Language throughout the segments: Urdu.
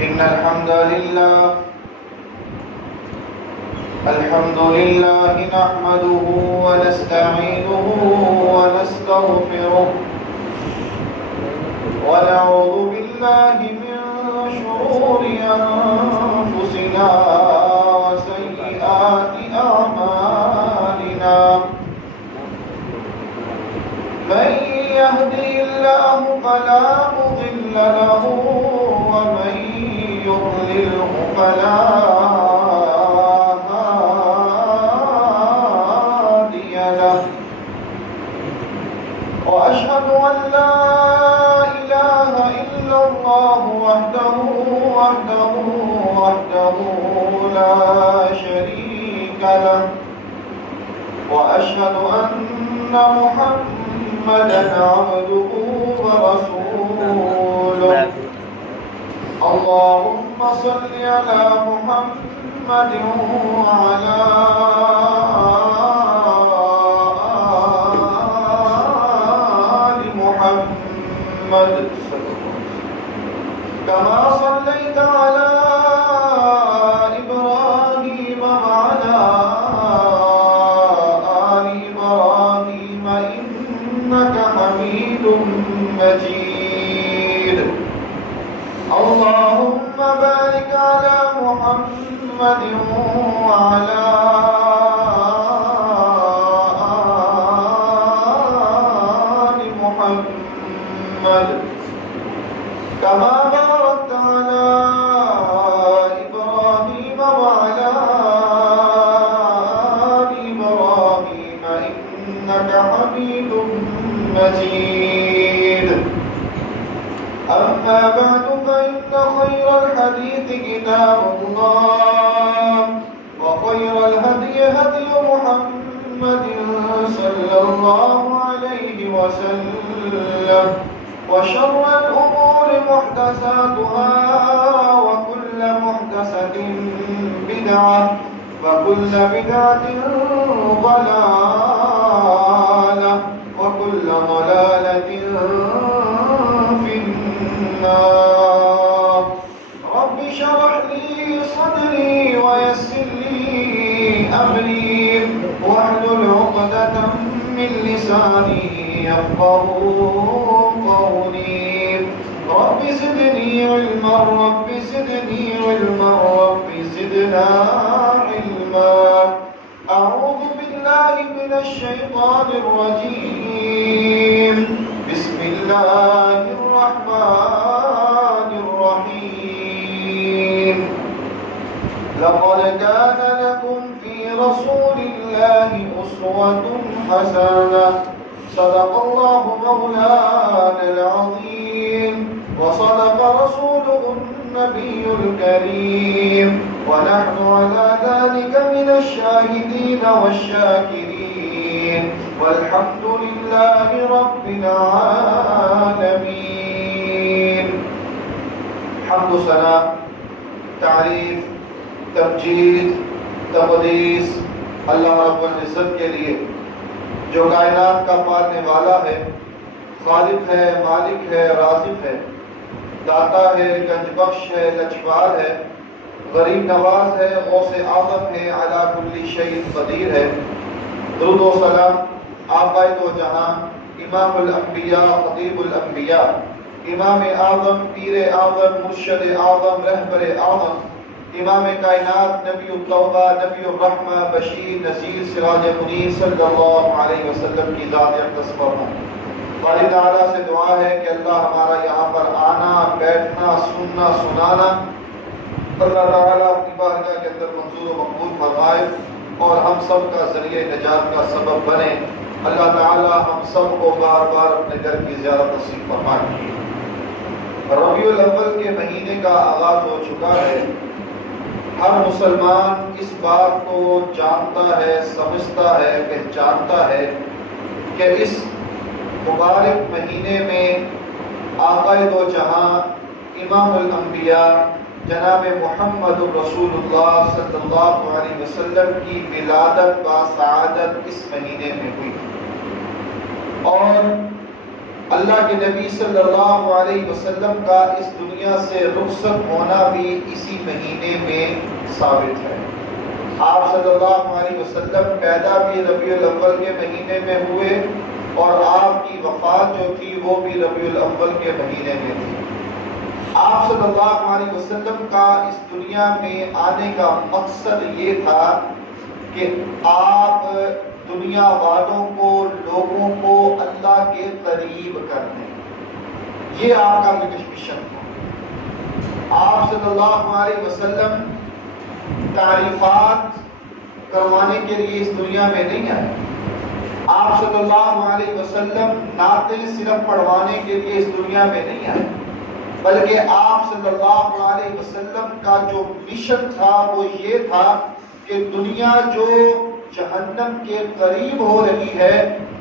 إن الحمد لله نحمده ونستعينه ونستغفره ونعوذ بالله من شرور أنفسنا وسيئات أعمالنا من يهدي الله فلا مضل له ومن يضلله فلا هادي له وأشهد أن لا إله إلا الله وحده لا شريك له وأشهد أن محمدًا عبده ورسوله اللهم صل على محمد وعلى آل محمد كما صليت على إبراهيم وعلى آل إبراهيم إنك حميد مجيد اللهم بارك على محمد وعلى آل محمد كما باركت على إبراهيم وعلى آل إبراهيم إنك حميد مجيد أما بعد فإن خير الحديث كتاب الله وخير الهدي هدي محمد صلى الله عليه وسلم وشر الأمور محدثاتها وكل محدثة بدعة وكل بدعة ضلالة وكل ضلالة في النار رب اشرح لي صدري ويسر لي أمري واحلل عقدة من لساني يفقهوا قولي رب زدني علما رب زدني علما رب زدنا علما أعوذ بالله من الشيطان الرجيم بسم الله الرحمن الرحيم لقد كان لكم في رسول الله أسوة حسنة صدق الله مولانا العظيم وصدق رسوله النبي الكريم ونحن على ذلك من الشاهدين والشاكرين والحمد لله رب العالمين حمد و ثنا تعریف تمجید تقدیس اللہ رب العزت کے لیے جو کائنات کا پالنے والا ہے خالق ہے مالک ہے رازق ہے داتا ہے گنج بخش ہے لجپال ہے غریب نواز ہے غوث اعظم ہے علی کل شیء قدیر ہے درود و سلام آقا دو جہاں امام الانبیاء خطیب الانبیاء امام اعظم پیر اعظم مرشد اعظم رہبر اعظم امام کائنات نبی التوبہ نبی الرحمہ بشیر نذیر سراج منیر صلی اللہ علیہ وسلم کی ذات اقدس پر ہوں باری تعالیٰ سے دعا ہے کہ اللہ ہمارا یہاں پر آنا بیٹھنا سننا سنانا اللہ تعالیٰ اپنی بارگاہ کے اندر منظور و مقبول فرمائے اور ہم سب کا ذریعہ نجات کا سبب بنے اللہ تعالیٰ ہم سب کو بار بار اپنے گھر کی زیارت نصیب فرمائے ربیع الاول کے مہینے کا آغاز ہو چکا ہے ہر مسلمان اس بات کو جانتا ہے سمجھتا ہے پہچانتا ہے کہ اس مبارک مہینے میں آقا دو جہاں امام الانبیاء جناب محمد رسول اللہ صلی اللہ علیہ وسلم کی ولادت با سعادت اس مہینے میں ہوئی اور اللہ کے نبی صلی اللہ علیہ وسلم کا اس دنیا سے رخصت ہونا بھی اسی مہینے میں ثابت ہے۔ آپ صلی اللہ علیہ وسلم پیدا بھی ربیع الاول کے مہینے میں ہوئے اور آپ کی وفات جو تھی وہ بھی ربیع الاول کے مہینے میں تھی۔ آپ صلی اللہ علیہ وسلم کا اس دنیا میں آنے کا مقصد یہ تھا کہ آپ دنیا والوں کو، لوگوں کو اللہ کے قریب کر دیں۔ یہ آپ کا مشن تھا۔ آپ صلی اللہ علیہ وسلم تعریفات کروانے کے لیے اس دنیا میں نہیں آئے۔ آپ صلی اللہ علیہ وسلم نعتیں صرف پڑھوانے کے لیے اس دنیا میں نہیں آئے، بلکہ آپ صلی اللہ علیہ وسلم کا جو مشن تھا وہ یہ تھا کہ دنیا جو جہنم کے قریب ہو رہی ہے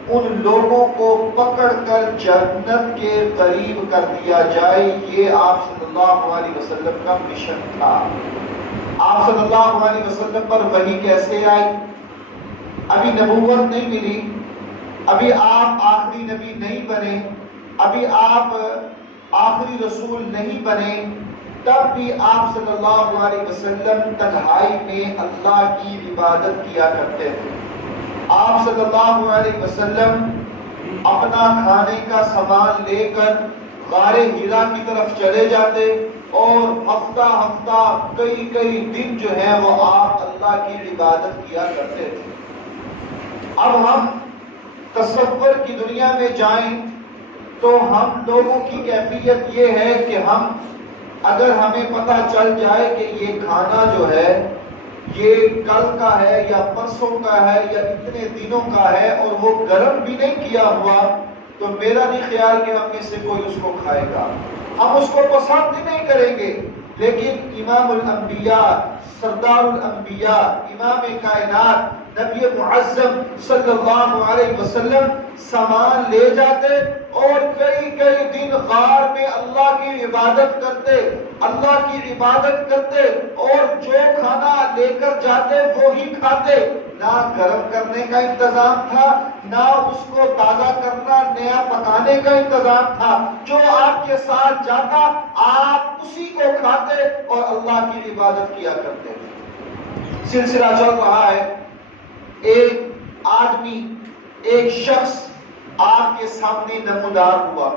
ان لوگوں کو پکڑ کر جنت کے قریب کر دیا جائے۔ یہ آپ صلی اللہ علیہ وسلم کا مشن تھا۔ آپ صلی اللہ علیہ وسلم پر وحی کیسے آئی؟ ابھی نبوت نہیں ملی، ابھی آپ آخری نبی نہیں بنے، ابھی آپ آخری رسول نہیں بنے، تب بھی آپ صلی اللہ علیہ وسلم تنہائی میں اللہ کی عبادت کیا کرتے تھے۔ آپ صلی اللہ علیہ وسلم اپنا کھانے کا سامان لے کر غار حرا کی طرف چلے جاتے اور ہفتہ ہفتہ کئی دن جو ہے وہ آپ اللہ کی عبادت کیا کرتے تھے۔ اب ہم تصور کی دنیا میں جائیں تو ہم لوگوں کی کیفیت یہ ہے کہ ہم اگر ہمیں پتہ چل جائے کہ یہ کھانا جو ہے یہ کل کا ہے یا پرسوں کا ہے یا اتنے دنوں کا ہے اور وہ گرم بھی نہیں کیا ہوا، تو میرا نہیں خیال کہ ہم میں سے کوئی اس کو کھائے گا، ہم اس کو پسند ہی نہیں کریں گے۔ لیکن امام الانبیاء، سردار الانبیاء، امام کائنات، نبی معظم صلی اللہ علیہ وسلم سامان لے جاتے اور کئی دن غار میں اللہ کی عبادت کرتے، اللہ کی عبادت کرتے اور جو کھانا لے کر جاتے وہی کھاتے۔ نہ گرم کرنے کا انتظام تھا، نہ اس کو تازہ کرنا، نیا پکانے کا انتظام تھا۔ جو آپ کے ساتھ جاتا آپ اسی کو کھاتے اور اللہ کی عبادت کیا کرتے۔ سلسلہ چل رہا ہے، ایک آدمی، ایک شخص آپ کے سامنے نمودار ہوا،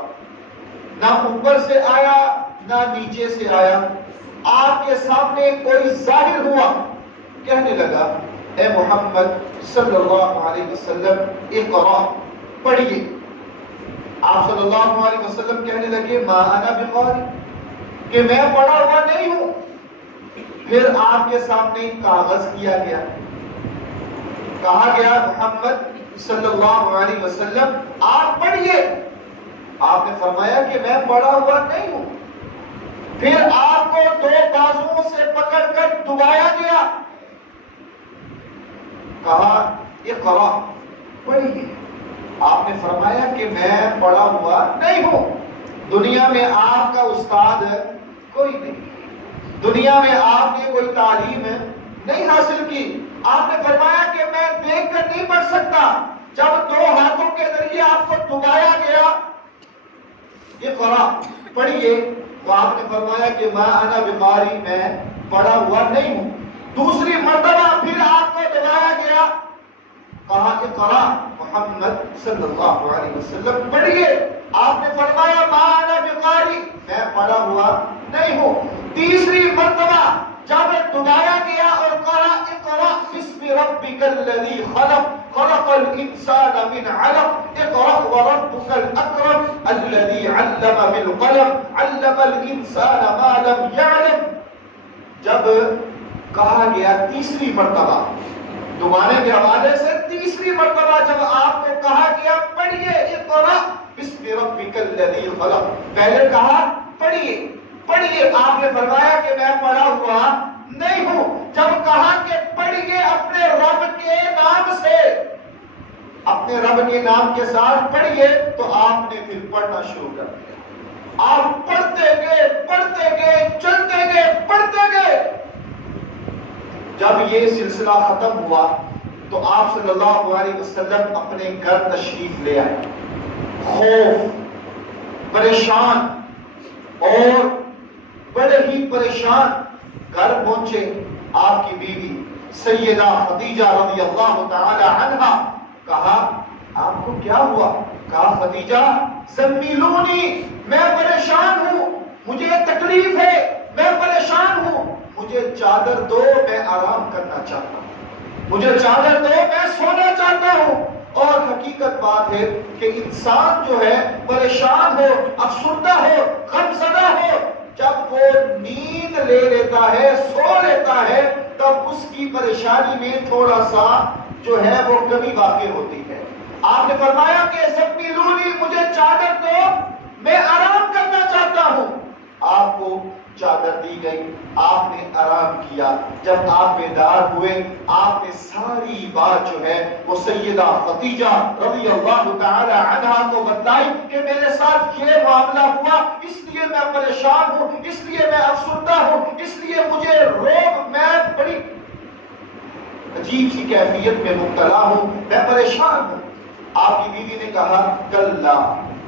نہ اوپر سے آیا نہ نیچے سے آیا، آپ کے سامنے کوئی ظاہر ہوا، کہنے لگا اے محمد صلی اللہ علیہ وسلم اقرا، پڑھیے۔ آپ صلی اللہ علیہ وسلم کہنے لگے ما انا بقاری، کہ میں پڑھا ہوا نہیں ہوں۔ پھر آپ کے سامنے کاغذ کیا گیا، کہا گیا محمد صلی اللہ علیہ وسلم آپ پڑھیے۔ آپ نے فرمایا کہ میں پڑھا ہوا نہیں ہوں۔ پھر آپ کو دو بازوؤں سے پکڑ کر دبایا گیا، کہا اقرا، پڑھیے۔ آپ نے فرمایا کہ میں پڑھا ہوا نہیں ہوں۔ دنیا میں آپ کا استاد کوئی نہیں، دنیا میں آپ نے کوئی تعلیم نہیں حاصل کی۔ آپ نے فرمایا کہ میں دیکھ کر نہیں پڑھ سکتا۔ جب دو ہاتھوں کے ذریعے آپ کو دبایا گیا، اقرا، پڑھیے، تو آپ نے فرمایا کہ ما انا بقاری، میں پڑھا ہوا نہیں ہوں۔ دوسری مرتبہ پھر آپ کو دبایا گیا، کہا اقرا محمد صلی اللہ علیہ وسلم، پڑھیے۔ آپ نے فرمایا ما انا بقاری، میں پڑھا ہوا نہیں ہوں۔ تیسری مرتبہ جب دبایا گیا اور کہا اقرا بسم ربک الذی خلق خلق الانسان من علق اقرا وربک الاکرم الذی علم بالقلم علم الانسان ما لم یعلم، جب کہا گیا تیسری مرتبہ، دوبارے کے حوالے سے تیسری مرتبہ جب آپ کو کہا گیا پڑھیے اقرا بسم ربک الذی خلق، پہلے کہا پڑھیے پڑھیے، آپ نے فرمایا کہ میں پڑھا ہوا نہیں ہوں۔ جب کہا کہ پڑھیے اپنے رب کے نام سے، اپنے رب کے نام کے ساتھ پڑھیے، تو آپ نے پھر پڑھنا شروع کر دیا۔ آپ پڑھتے گئے چلتے گئے پڑھتے گئے۔ جب یہ سلسلہ ختم ہوا تو آپ صلی اللہ علیہ وسلم اپنے گھر تشریف لے آئے۔ خوف پریشان اور بڑے ہی پریشان گھر پہنچے آپ کی بیوی سیدہ خدیجہ رضی اللہ تعالی عنہا. کہا آپ کو کیا ہوا؟ کہا خدیجہ زمیلونی، میں پریشان ہوں، مجھے تکلیف ہے، میں پریشان ہوں، مجھے چادر دو، میں آرام کرنا چاہتا ہوں، مجھے چادر دو، میں سونا چاہتا ہوں. اور حقیقت بات ہے کہ انسان جو ہے پریشان ہو، افسردہ ہو، غم زدہ ہو، جب وہ نیند لے لیتا ہے، سو لیتا ہے، تب اس کی پریشانی میں تھوڑا سا جو ہے وہ کمی واقع ہوتی ہے. آپ نے فرمایا کہ زمیلونی، مجھے چادر دو، میں آرام کرنا چاہتا ہوں. آپ کو چادر دی گئی، آپ نے آرام کیا. جب آپ بیدار ہوئے، آپ نے ساری بات جو ہے وہ سیدہ خدیجہ رضی اللہ تعالی عنہا کو بتائی کہ میرے ساتھ یہ معاملہ ہوا، اس لیے میں پریشان ہوں، اس لیے میں افسردہ ہوں، اس لیے مجھے روگ، میں بڑی عجیب سی کیفیت میں مبتلا ہوں، میں پریشان ہوں. آپ کی بیوی نے کہا کلا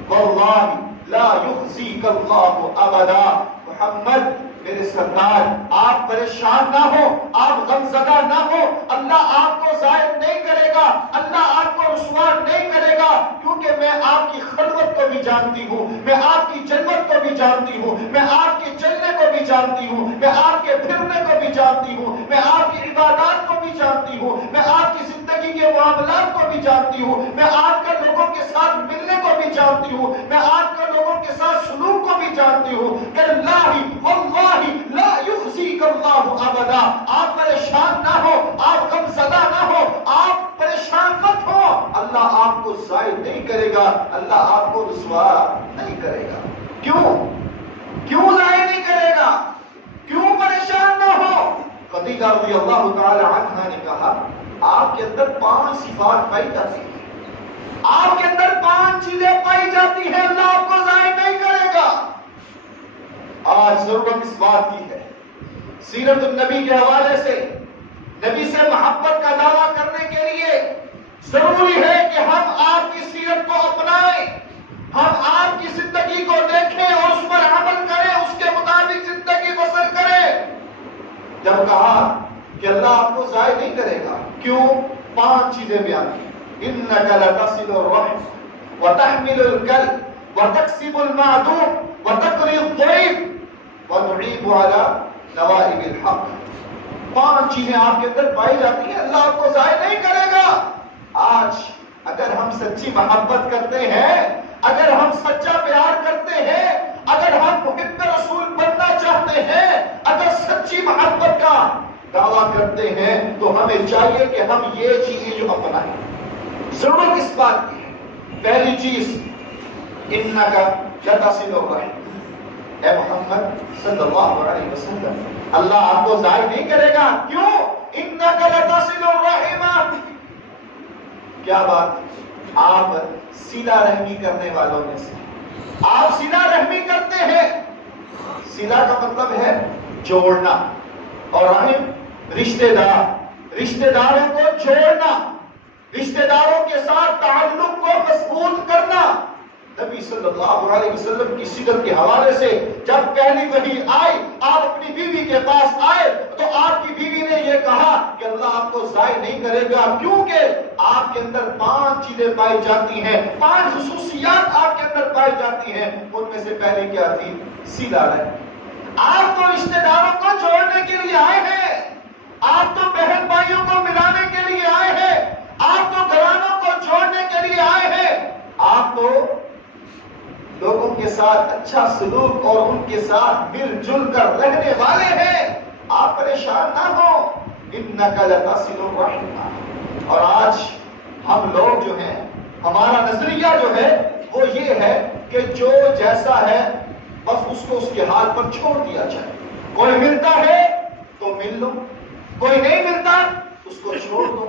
واللہ لا یخزیک اللہ ابدا. محمد میرے سردار، آپ پریشان نہ ہو، آپ غمزدہ نہ ہو، اللہ آپ کو ضائع نہیں کرے گا، اللہ آپ کو رسوا نہیں کرے گا، کیونکہ میں آپ کی خلوت کو بھی جانتی ہوں، میں آپ کی جلوت کو بھی جانتی ہوں، میں آپ کے چلنے کو بھی جانتی ہوں، میں آپ کے پھرنے کو بھی جانتی ہوں، میں آپ کی عبادات کو بھی جانتی ہوں، میں آپ کی زندگی کے معاملات کو بھی جانتی ہوں، میں آپ کا لوگوں کے ساتھ ملنے کو بھی جانتی ہوں، میں آپ کا لوگوں کے ساتھ سلوک کو بھی جانتی ہوں. کہ اللہ واللہ لا یخزیک اللہ ابدا. آپ پریشان نہ ہو، آپ غمزدہ نہ ہو، آپ پریشان مت ہو، اللہ آپ کو ضائع نہیں کرے گا، اللہ آپ کو رسوا نہیں کرے گا. کیوں ضائع نہیں کرے گا؟ کیوں پریشان نہ ہو؟ خدیجہ رضی اللہ تعالی عنہا نے کہا آپ کے اندر 5 صفات پائی جاتی ہیں، آپ کے اندر 5 چیزیں پائی جاتی ہیں، اللہ آپ کو ضائع نہیں کرے گا. آج ضرورت اس بات کی ہے، سیرت النبی کے حوالے سے نبی سے محبت کا دعویٰ کرنے کے لیے ضروری ہے کہ ہم آپ کی سیرت کو اپنائیں، ہم آپ کی زندگی کو دیکھیں اور اس پر عمل کریں، اس کے مطابق زندگی بسر کریں. جب کہا کہ اللہ آپ کو ضائع نہیں کرے گا، کیوں؟ 5 چیزیں بیان کی. انک لتصل الرحم وتحمل الکلب وتکسب المعدوم وتقری الضیف وتعیب علی نوائب الحق. 5 چیزیں آپ کے اندر پائی جاتی ہیں، اللہ آپ کو ضائع نہیں کرے گا. آج اگر ہم سچی محبت کرتے ہیں، اگر ہم سچا پیار کرتے ہیں، اگر ہم محب رسول بننا چاہتے ہیں، اگر سچی محبت کا دعویٰ کرتے ہیں، تو ہمیں چاہیے کہ ہم یہ چیزیں جو اپنائیں. ضرورت اس بات کی ہے. پہلی چیز انک لتصل الرحم. اے محمد صلی اللہ علیہ وسلم، اللہ آپ کو ضائع نہیں کرے گا. کیوں؟ انک لتصل الرحم. کیا بات؟ آپ صلہ رحمی کرنے والوں میں سے، آپ صلہ رحمی کرتے ہیں. صلہ کا مطلب ہے جوڑنا، اور رحم رشتہ دار، رشتہ داروں کو جوڑنا، رشتہ داروں کے ساتھ تعلق کو مضبوط کرنا. نبی صلی اللہ علیہ وسلم کی سیرت کے حوالے سے جب پہلی وحی آئی، آپ اپنی بیوی کے پاس آئے تو آپ کی بیوی نے یہ کہا کہ اللہ آپ کو ضائع نہیں کرے گا، کیونکہ آپ کے اندر 5 چیزیں پائی جاتی ہیں، 5 خصوصیات آپ کے اندر پائی جاتی ہیں. ان میں سے پہلے کیا تھی؟ صلہ رحمی. آپ تو رشتہ داروں کو جوڑنے کے لیے آئے ہیں، آپ تو بہن بھائیوں کو ملانے کے لیے آئے ہیں، آپ تو گھرانوں کو جوڑنے کے لیے آئے ہیں، آپ تو لوگوں کے ساتھ اچھا سلوک اور ان کے ساتھ مل جل کر رہنے والے ہیں. آپ پریشان نہ ہو. انک لتصل الرحم. اور آج ہم لوگ جو ہیں، ہمارا نظریہ جو ہے وہ یہ ہے کہ جو جیسا ہے بس اس کو اس کے حال پر چھوڑ دیا جائے. کوئی ملتا ہے تو مل لو، کوئی نہیں ملتا اس کو چھوڑ دو.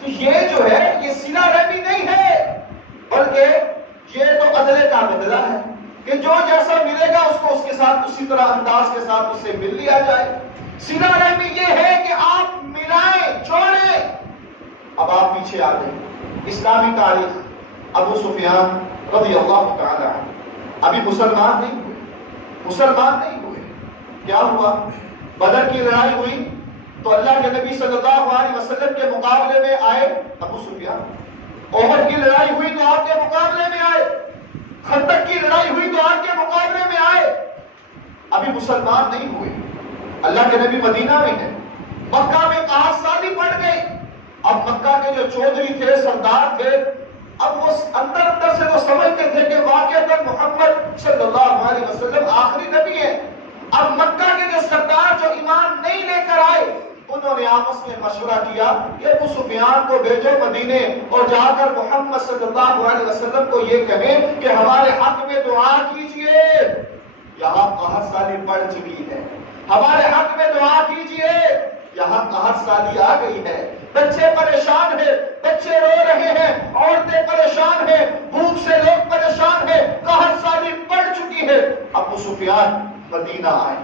تو یہ جو ہے یہ صلہ رحمی نہیں ہے، بلکہ یہ تو عدل کا بدلہ ہے کہ جو جیسا ملے گا اس کو اس کے ساتھ اسی طرح انداز کے ساتھ اس سے مل لیا جائے. صلہ رحمی یہ ہے کہ آپ ملائیں، جوڑیں. اب آپ پیچھے آ گئے. اسلامی تاریخ ابو سفیان رضی اللہ تعالی عنہ ابھی مسلمان نہیں ہوئے، مسلمان نہیں ہوئے۔ کیا ہوا؟ بدر کی لڑائی ہوئی تو اللہ کے نبی صلی اللہ علیہ وسلم کے مقابلے میں آئے ابو سفیان۔ احد کی لڑائی ہوئی تو آپ کے مقابلے میں آئے، خندق کی لڑائی ہوئی تو آپ کے مقابلے میں آئے۔ ابھی مسلمان نہیں ہوئے، اللہ کے نبی مدینہ میں ہیں، مکہ میں 8 سالی پڑ گئی۔ اب مکہ کے جو چودھری تھے، سردار تھے، اب وہ اندر سے وہ سمجھتے تھے کہ واقعتاً محمد صلی اللہ علیہ وسلم آخری نبی ہے۔ اب مکہ کے جو سردار جو ایمان نہیں لے کر آئے، انہوں نے آپس میں مشورہ کیا کہ ابو سفیان کو بھیجو مدینے اور جا کر محمد صلی اللہ علیہ وسلم کو یہ کہیں کہ ہمارے حق میں دعا کیجئے، یہاں قحط سالی پڑ چکی ہے، ہمارے حق میں دعا کیجئے، یہاں قحط سالی آ گئی ہے، بچے پریشان ہیں، بچے رو رہے ہیں، عورتیں پریشان ہیں، بھوک سے لوگ پریشان ہیں، قحط سالی پڑ چکی ہے۔ ابو سفیان مدینہ آئے،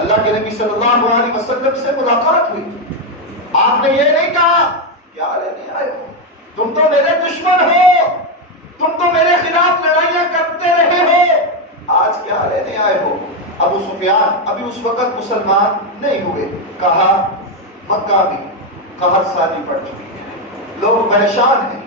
اللہ کے نبی صلی اللہ علیہ وسلم سے ملاقات ہوئی۔ آپ نے یہ نہیں کہا کیا لینے آئے ہو، تم تو میرے دشمن ہو، تم تو میرے خلاف لڑائیاں کرتے رہے ہو، آج کیا لینے آئے ہو؟ ابو سفیان ابھی اس وقت مسلمان نہیں ہوئے۔ کہا مکہ میں قحط سالی پڑ چکی ہے، لوگ پریشان ہیں،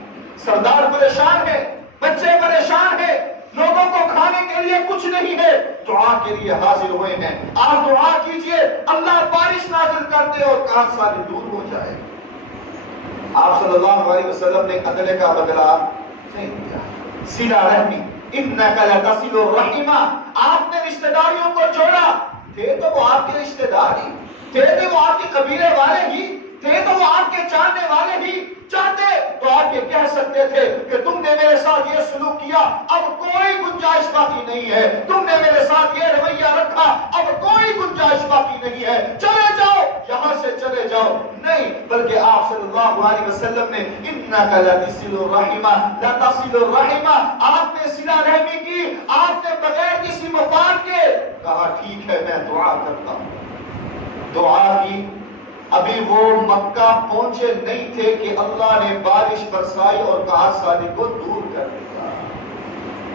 سردار پریشان ہے، بچے پریشان ہیں، لوگوں کو کھانے کے لیے کچھ نہیں ہے، دعا کے لیے حاضر ہوئے ہیں، آپ دعا کیجئے اللہ بارش نازل کر دے اور قحط سالی دور ہو جائے۔ آپ صلی اللہ علیہ وسلم نے عدل کا بدلہ نہیں دیا، صلہ رحمی، انک لتصل الرحم، آپ نے رشتہ داریوں کو جوڑا، تھے تو وہ آپ کے رشتہ دار ہی، تھے تو وہ آپ کے قبیلے والے ہی، تھے تو وہ آپ کے جاننے والے ہی، چاہتے تو آپ یہ کہہ سکتے تھے کہ تم نے میرے ساتھ یہ سلوک کیا، اب کوئی گنجائش باقی نہیں ہے، تم نے میرے ساتھ یہ رویہ رکھا، اب کوئی گنجائش باقی نہیں ہے، چلے جاؤ یہاں سے چلے جاؤ۔ نہیں، بلکہ آپ صلی اللہ علیہ وسلم نے انک لتصل الرحم لتصل الرحم، آپ نے صلہ رحمی کی، آپ نے بغیر کسی مفاد کے کہا ٹھیک ہے میں دعا کرتا ہوں، دعا کی۔ ابھی وہ مکہ پہنچے نہیں تھے کہ اللہ نے بارش برسائی اور قحط سالی کو دور کر دیا۔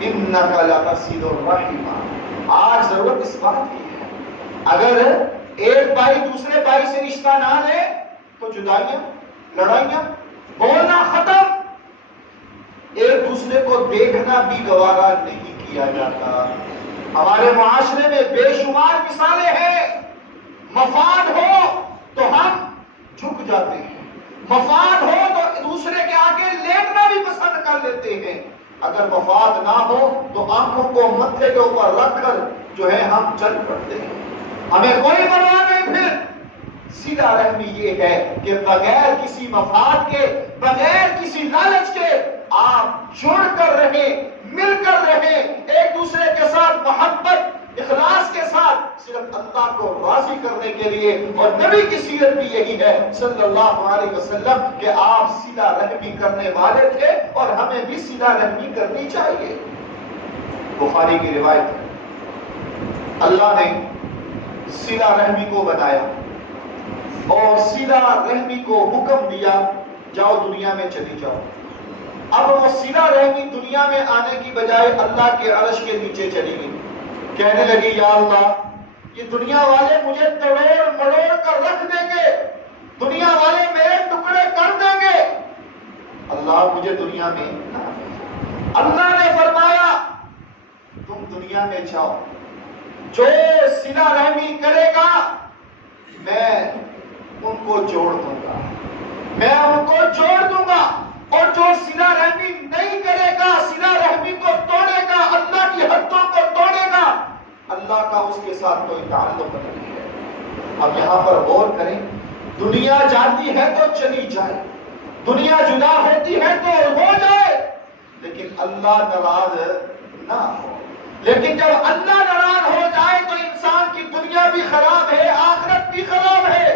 انک لتصل الرحم، آج ضرورت اس بات کی ہے، اگر ایک بھائی دوسرے بھائی سے رشتہ نہ لے تو جدائیاں، لڑائیاں، بولنا ختم، ایک دوسرے کو دیکھنا بھی گوارا نہیں کیا جاتا۔ ہمارے معاشرے میں بے شمار مثالیں ہیں، مفاد ہو تو ہم جھک جاتے ہیں، مفاد ہو تو دوسرے کے آگے لیٹنا بھی پسند کر لیتے ہیں، اگر مفاد نہ ہو تو آنکھوں کو متھے کے اوپر رکھ کر جو ہے ہم چل پڑتے ہیں، ہمیں کوئی پرواہ نہیں۔ پھر صلہ رحمی یہ ہے کہ بغیر کسی مفاد کے، بغیر کسی لالچ کے آپ جڑ کر رہیں، مل کر رہیں، ایک دوسرے کے ساتھ محبت اخلاص کے ساتھ صرف اللہ کو راضی کرنے کے لیے۔ اور نبی کی سیرت بھی یہی ہے صلی اللہ علیہ وسلم کہ آپ صلہ رحمی کرنے والے تھے اور ہمیں بھی صلہ رحمی کرنی چاہیے۔ بخاری کی روایت ہے، اللہ نے صلہ رحمی کو بنایا اور صلہ رحمی کو حکم دیا جاؤ دنیا میں چلی جاؤ۔ اب وہ صلہ رحمی دنیا میں آنے کی بجائے اللہ کے عرش کے نیچے چلی گئی، کہنے لگی یا اللہ یہ دنیا والے مجھے توڑ مڑوڑ کر رکھ دیں گے، دنیا والے میرے ٹکڑے کر دیں گے، اللہ مجھے دنیا میں نہ۔ اللہ نے فرمایا تم دنیا میں جاؤ، جو صلہ رحمی کرے گا میں ان کو جوڑ دوں گا، میں ان کو جوڑ دوں گا، اور جو صلہ رحمی نہیں کرے گا، صلہ رحمی کو توڑے گا، اللہ کی حدوں کو توڑے گا، اللہ کا اس کے ساتھ کوئی تعلق نہیں ہے۔ اب یہاں پر غور کریں، دنیا جاتی ہے تو چلی جائے، دنیا جدا ہوتی ہے تو ہو جائے، لیکن اللہ ناراض نہ ہو۔ لیکن جب اللہ ناراض ہو جائے تو انسان کی دنیا بھی خراب ہے، آخرت بھی خراب ہے۔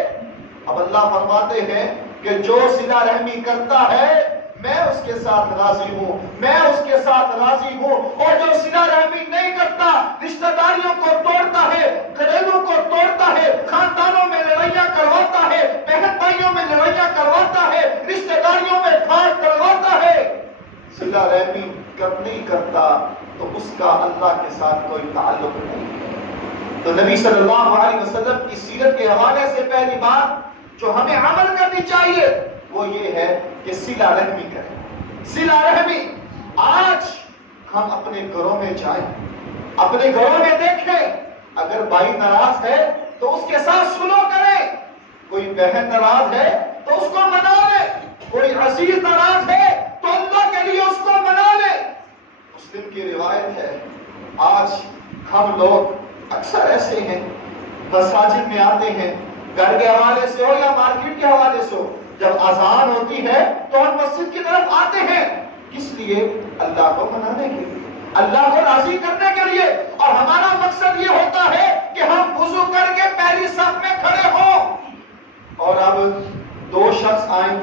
اب اللہ فرماتے ہیں کہ جو صلہ رحمی کرتا ہے میں اس کے ساتھ راضی ہوں، میں اس کے ساتھ راضی ہوں، اور جو صلہ رحمی نہیں کرتا، رشتہ داریوں کو توڑتا ہے، گھریلوں کو توڑتا ہے، خاندانوں میں لڑائیاں کرواتا ہے، بہن بھائیوں میں لڑائیاں کرواتا ہے، رشتہ داریوں میں پھاٹ کرواتا ہے، صلہ رحمی نہیں کرتا تو تو اس کا اللہ کے ساتھ کوئی تعلق نہیں ہے۔ تو نبی صلی اللہ علیہ وسلم کی سیرت کے حوالے سے پہلی بات جو ہمیں عمل کرنی چاہیے وہ یہ ہے کہ صلہ رحمی کریں۔ صلہ رحمی، آج ہم اپنے گھروں میں جائیں، اپنے گھروں میں دیکھیں، اگر بھائی ناراض ہے تو اس کے ساتھ سلوک کریں، کوئی بہن ناراض ہے تو اس کو منا لے، کوئی عزیز ناراض ہے تو اللہ کے لیے اس کو منا لے۔ مسلم کی روایت ہے، آج ہم لوگ اکثر ایسے ہیں، مساجد میں آتے ہیں، گھر کے حوالے سے ہو یا مارکیٹ کے حوالے سے ہو، جب اذان ہوتی ہے تو ہم مسجد کی طرف آتے ہیں، کس لیے؟ اللہ کو منانے کے لیے، اللہ کو راضی کرنے کے لیے، اور ہمارا مقصد یہ ہوتا ہے کہ ہم وضو کر کے پہلی صف میں کھڑے ہوں، اور اب دو شخص آئیں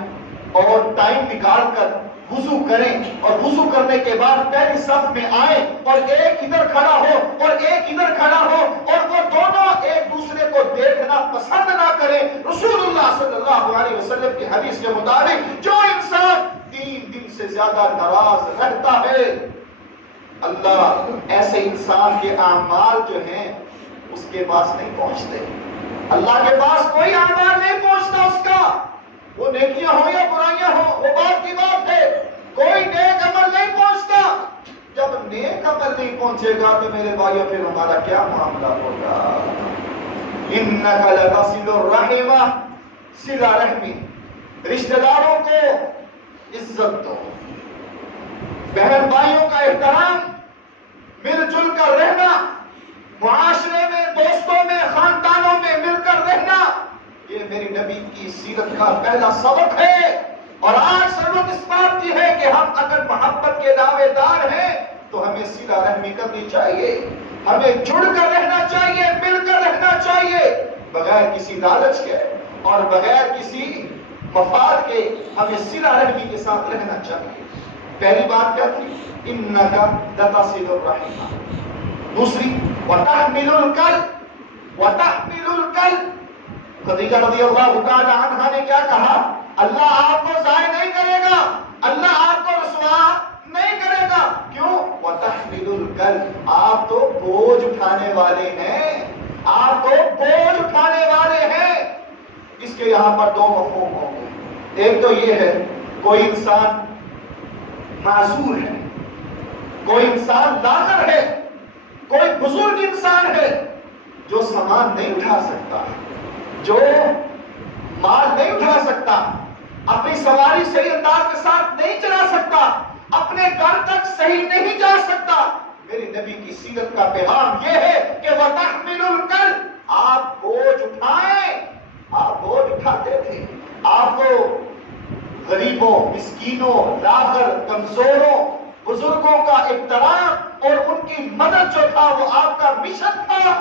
اور ٹائم نکال کر وضو کریں، اور وضو کرنے کے بعد پہلی صف میں آئیں، اور ایک ادھر کھڑا ہو اور ایک ادھر کھڑا ہو، اور وہ دونوں ایک دوسرے کو دیکھنا پسند نہ کریں۔ رسول اللہ صلی اللہ علیہ وسلم کی حدیث کے مطابق جو انسان 3 دن سے زیادہ ناراض رہتا ہے، اللہ ایسے انسان کے اعمال جو ہیں اس کے پاس نہیں پہنچتے، اللہ کے پاس کوئی اعمال نہیں پہنچتا اس کا، وہ نیکیاں ہو یا برائیاں ہو وہ بات کی بات ہے، کوئی نیک عمل نہیں پہنچتا۔ جب نیک عمل نہیں پہنچے گا تو میرے بھائیوں پھر ہمارا کیا معاملہ ہوگا؟ انک لتصل الرحم، صلہ رحمی، رشتہ داروں کو عزت دو، بہن بھائیوں کا احترام، مل جل کر رہنا، معاشرے میں، دوستوں میں، خاندانوں میں مل کر رہنا، یہ میری نبی کی سیرت کا پہلا سبق ہے۔ اور آج ضرورت اس بات کی ہے کہ ہم اگر محبت کے دعوے دار ہیں تو ہمیں صلہ رحمی کرنی چاہیے، ہمیں جڑ کر رہنا چاہیے، مل کر رہنا چاہیے، بغیر کسی لالچ کے اور بغیر کسی مفاد کے ہمیں صلہ رحمی کے ساتھ رہنا چاہیے۔ پہلی بات کیا تھی؟ انک لتصل الرحم۔ دوسری وتحمل الکلب، وتحمل الکلب، خدیجہ رضی اللہ تعالی عنہا نے کیا کہا؟ اللہ آپ کو ضائع نہیں کرے گا، اللہ آپ کو رسوا نہیں کرے گا، کیوں؟ وتحمل الکلب، آپ تو بوجھ اٹھانے والے ہیں، آپ تو بوجھ اٹھانے والے ہیں۔ اس کے یہاں پر 2 مفہوم ہوں گے، ایک تو یہ ہے کوئی انسان معذور ہے، کوئی انسان لاغر ہے، کوئی بزرگ انسان ہے جو سامان نہیں اٹھا سکتا، جو مال نہیں اٹھا سکتا، اپنی سواری صحیح انداز کے ساتھ نہیں چلا سکتا، اپنے گھر تک صحیح نہیں جا سکتا۔ میرے نبی کی سیرت کا پیغام یہ ہے کہ وَتَحْمِلُ الْكَلْبَ، آپ بوجھ اٹھائیں، آپ بوجھ اٹھاتے تھے، آپ کو غریبوں، مسکینوں، لاغر، کمزوروں، بزرگوں کا احترام اور ان کی مدد جو تھا وہ آپ کا مشن تھا۔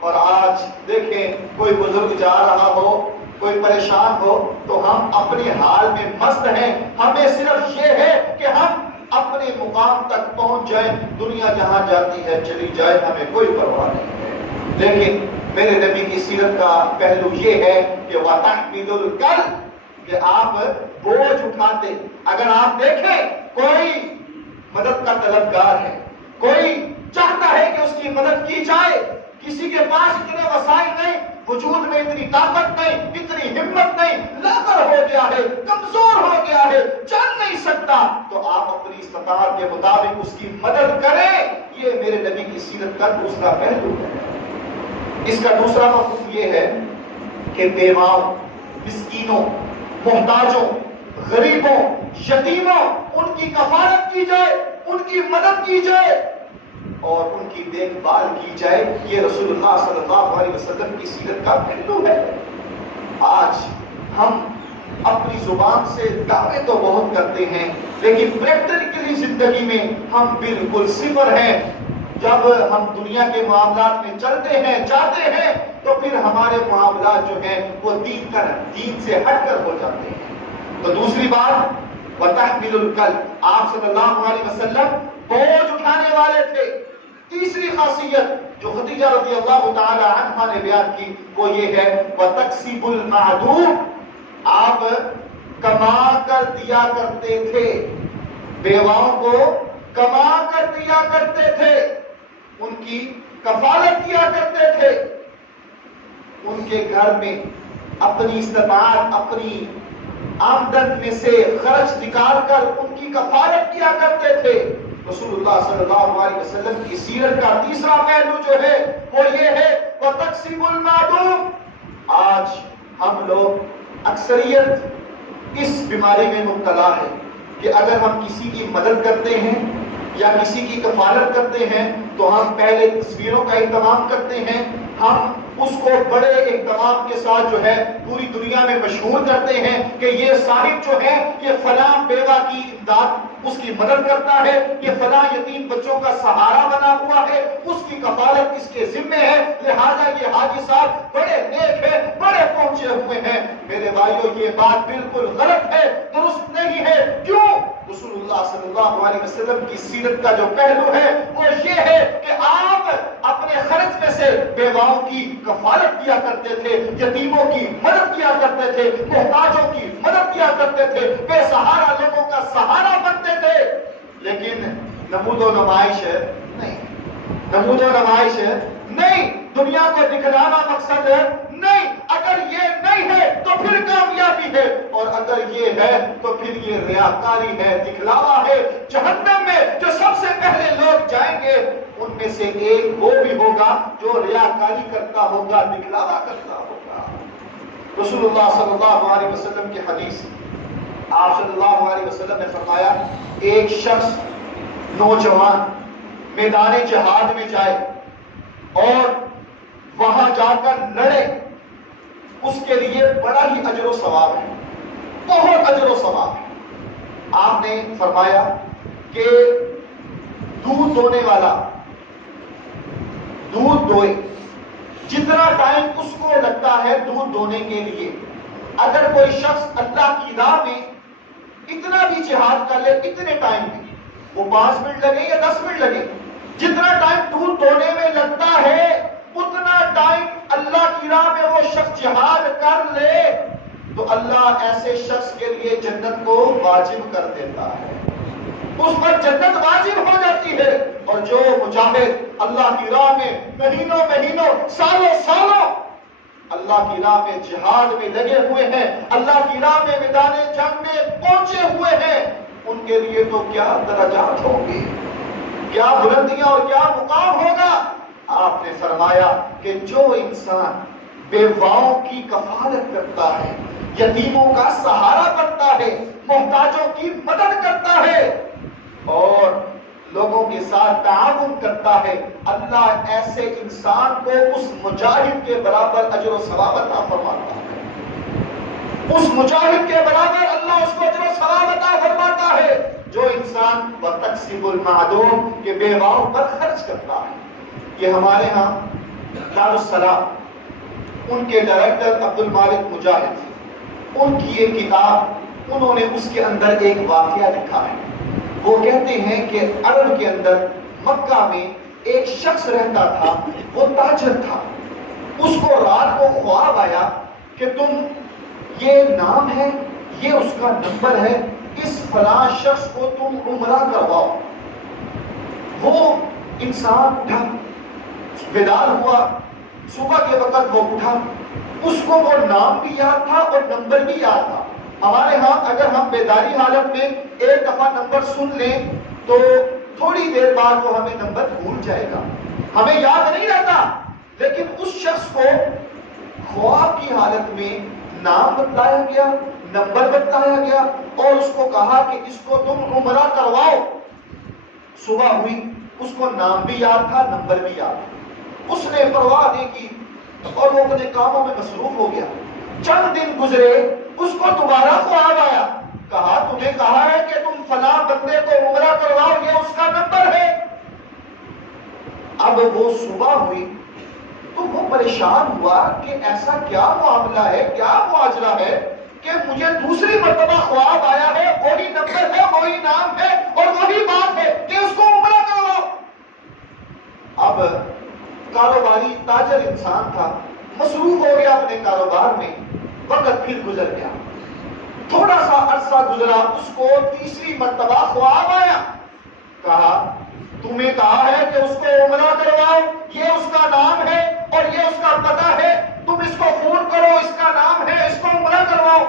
اور آج دیکھیں کوئی بزرگ جا رہا ہو، کوئی پریشان ہو تو ہم اپنے حال میں مست ہیں، ہمیں صرف یہ ہے کہ ہم اپنے مقام تک پہنچ جائیں، دنیا جہاں جاتی ہے چلی جائے، ہمیں کوئی پرواہ نہیں ہے۔ لیکن میرے نبی کی سیرت کا پہلو یہ ہے کہ وَتَحْمِلُ الْكَلْبَ، کہ آپ بوجھ اٹھاتے۔ اگر آپ دیکھیں کوئی مدد کا طلبگار ہے، کوئی چاہتا ہے کہ اس کی مدد کی جائے، کسی کے پاس اتنے وسائل نہیں، وجود میں اتنی طاقت نہیں، اتنی ہمت نہیں، لاغر ہو گیا ہے، کمزور ہو گیا ہے، چل نہیں سکتا، تو آپ اپنی استطاعت کے مطابق اس کی مدد کریں۔ یہ میرے نبی کی سیرت کا دوسرا پہلو ہے۔ اس کا دوسرا مفہوم یہ ہے کہ بیواؤں، مسکینوں، محتاجوں، غریبوں، یتیموں، ان کی کفالت کی جائے، ان کی مدد کی جائے اور ان کی دیکھ بھال کی جائے۔ یہ رسول اللہ صلی اللہ علیہ وسلم کی سیرت کا پہلو ہے۔ آج ہم اپنی زبان سے دعوے تو بہت کرتے ہیں لیکن پریکٹیکلی زندگی میں ہم بالکل صفر ہیں۔ جب ہم دنیا کے معاملات میں چلتے ہیں، جاتے ہیں، تو پھر ہمارے معاملات جو ہیں وہ دین سے ہٹ کر ہو جاتے ہیں۔ تو دوسری بات وَتَحْمِلُ الْكَلْبَ، آپ صلی اللہ علیہ وسلم بوجھ اٹھانے والے تھے۔ تیسری خاصیت جو خدیجہ رضی اللہ تعالی عنہا نے بیان کی وہ یہ ہے وَتَكْسِبُ الْمَعْدُومَ، آپ کما کر دیا کرتے تھے، بیواؤں کو کما کر دیا کرتے تھے، ان کی کفالت کیا کرتے تھے، ان کے گھر میں اپنی استطاعت، اپنی آمدن میں سے خرچ نکال کر ان کی کفالت کیا کرتے تھے۔ رسول اللہ صلی اللہ علیہ وسلم کی سیرت کا تیسرا پہلو جو ہے وہ یہ ہے وَتَقْسِمُ الْمَعْدُومِ۔ آج ہم لوگ اکثریت اس بیماری میں مبتلا ہے کہ اگر ہم کسی کی مدد کرتے ہیں یا کسی کی کفالت کرتے ہیں تو ہم پہلے تصویروں کا اہتمام کرتے ہیں، ہم اس کو بڑے اہتمام کے ساتھ جو ہے پوری دنیا میں مشہور کرتے ہیں کہ یہ صاحب جو ہے یہ فلاں بیوہ کی امداد، اس کی مدد کرتا ہے، یہ فلاں یتیم بچوں کا سہارا بنا ہوا ہے، اس کی کفالت اس کے ذمے ہے، لہذا یہ حاجی صاحب بڑے نیک ہیں، بڑے پہنچے ہوئے ہیں۔ میرے بھائیوں، یہ بات بالکل غلط ہے، درست نہیں ہے۔ کیوں؟ رسول اللہ صلی اللہ علیہ وسلم کی سیرت کا جو پہلو ہے وہ یہ ہے کہ آپ اپنے خرچ میں سے بیواؤں کی کفالت کیا کرتے تھے، یتیموں کی مدد کیا کرتے تھے، محتاجوں کی مدد کیا کرتے تھے، بے سہارا لوگوں کا سہارا بنتے تھے۔ لیکن نمود و نمائش ہے نہیں، نمود و نمائش ہے نہیں، دنیا کو دکھلانا مقصد ہے نہیں۔ اگر یہ نہیں ہے تو پھر کامیابی ہے، اور اگر یہ ہے تو پھر یہ ریاکاری ہے، دکھلاوا ہے۔ جہنم میں جو سب سے پہلے لوگ جائیں گے ان میں سے ایک وہ بھی ہوگا جو ریاکاری کرتا ہوگا، دکھلاوا کرتا ہوگا۔ رسول اللہ صلی اللہ علیہ وسلم کی حدیث، آپ صلی اللہ علیہ وسلم نے فرمایا ایک شخص نوجوان میدان جہاد میں جائے اور وہاں جا کر لڑے، اس کے لیے بڑا ہی اجر و ثواب ہے، بہت اجر و ثواب ہے۔ آپ نے فرمایا کہ دودھ دونے والا دودھ دوئے، جتنا ٹائم اس کو لگتا ہے دودھ دونے کے لیے، اگر کوئی شخص اللہ کی راہ میں اتنا بھی جہاد کر لے، اتنے ٹائم میں، وہ 5 منٹ لگے یا 10 منٹ لگے، جتنا ٹائم دودھ دونے میں لگتا ہے اتنا ٹائم اللہ کی راہ میں وہ شخص جہاد کر لے تو اللہ ایسے شخص کے لیے جنت کو واجب کر دیتا ہے، اس پر جنت واجب ہو جاتی ہے۔ اور جو مجاہد اللہ کی راہ میں مہینوں مہینوں، سالوں سالوں اللہ کی راہ میں جہاد میں لگے ہوئے ہیں، اللہ کی راہ میں میدان جنگ میں پہنچے ہوئے ہیں، ان کے لیے تو کیا درجات ہوں گے، کیا بلندیاں اور کیا مقام ہوگا۔ آپ نے فرمایا کہ جو انسان بیواؤں کی کفالت کرتا ہے، یتیموں کا سہارا بنتا ہے، محتاجوں کی مدد کرتا ہے اور لوگوں کے ساتھ تعاون کرتا ہے، اللہ ایسے انسان کو اس مجاہد کے برابر اجر و ثواب عطا فرماتا ہے، اس مجاہد کے برابر اللہ اس کو اجر و ثواب عطا فرماتا ہے جو انسان وَتَقْسِمُ الْمَعْدُومِ کے بیواؤں پر خرچ کرتا ہے۔ یہ ہمارے ہاں دارالسلام ان کے ڈائریکٹر عبد المالک مجاہد، ان کی ایک کتاب، انہوں نے اس کے اندر ایک واقعہ لکھا ہے۔ وہ کہتے ہیں کہ عرب کے اندر مکہ میں ایک شخص رہتا تھا، وہ تاجر تھا، اس کو رات کو خواب آیا کہ تم، یہ نام ہے، یہ اس کا نمبر ہے، اس فلاں شخص کو تم عمرہ کرواؤ۔ وہ انسان اٹھا، بیدار ہوا، صبح کے وقت وہ اٹھا، اس کو وہ نام بھی یاد تھا اور نمبر بھی یاد تھا۔ ہمارے ہاں اگر ہم بیداری حالت میں ایک دفعہ نمبر سن لیں تو تھوڑی دیر بعد وہ ہمیں نمبر بھول جائے گا، ہمیں یاد نہیں رہتا، لیکن اس شخص کو خواب کی حالت میں نام بتلایا گیا، نمبر بتلایا گیا اور اس کو کہا کہ اس کو تم عمرہ کرواؤ۔ صبح ہوئی، اس کو نام بھی یاد تھا، نمبر بھی یاد تھا، اس نے پرواہ نہیں کی اور وہ اپنے کاموں میں مصروف ہو گیا۔ چند دن گزرے، اس کو دوبارہ خواب آیا، کہا تمہیں کہا ہے کہ تم فلاں بندے کو عمرہ کرواؤ، یہ اس کا نمبر ہے۔ اب وہ صبح ہوئی تو وہ پریشان ہوا کہ ایسا کیا معاملہ ہے، کیا ماجرا ہے کہ مجھے دوسری مرتبہ خواب آیا ہے، وہی نمبر ہے، وہی نام ہے اور وہی بات ہے کہ اس کو عمرہ کرواؤ۔ اب کاروباری تاجر انسان تھا، مصروف ہو گیا اپنے کاروبار میں، وقت پھر گزر گیا، تھوڑا سا عرصہ گزرا، اس کو تیسری مرتبہ خواب آیا، کہا تمہیں کہا ہے کہ اس کو عمرہ کرواؤ، یہ اس کا نام ہے اور یہ اس کا پتہ ہے، تم اس کو فون کرو، اس کا نام ہے، اس کو عمرہ کرواؤ۔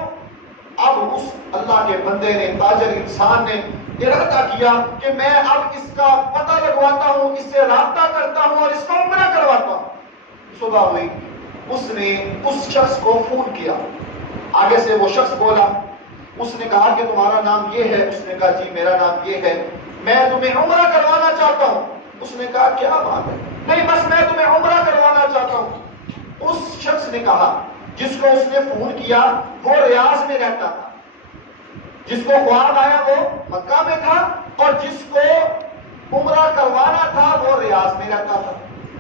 اب اس اللہ کے بندے نے، تاجر انسان نے ارادہ کیا کہ میں اب اس کا پتہ لگواتا ہوں، اس سے رابطہ کرتا ہوں اور اس کو عمرہ کرواتا ہوں۔ صبح ہوئی، اس نے اس شخص کو فون کیا، آگے سے وہ شخص بولا، اس نے کہا کہ تمہارا نام یہ ہے، اس نے کہا جی میرا نام یہ ہے، میں تمہیں عمرہ کروانا چاہتا ہوں۔ اس نے کہا کیا بات ہے؟ نہیں بس میں تمہیں عمرہ کروانا چاہتا ہوں۔ اس شخص نے کہا، جس کو اس نے فون کیا وہ ریاض میں رہتا تھا، جس کو خواب آیا وہ مکہ میں تھا، اور جس کو عمرہ کروانا تھا وہ ریاض میں رہتا تھا۔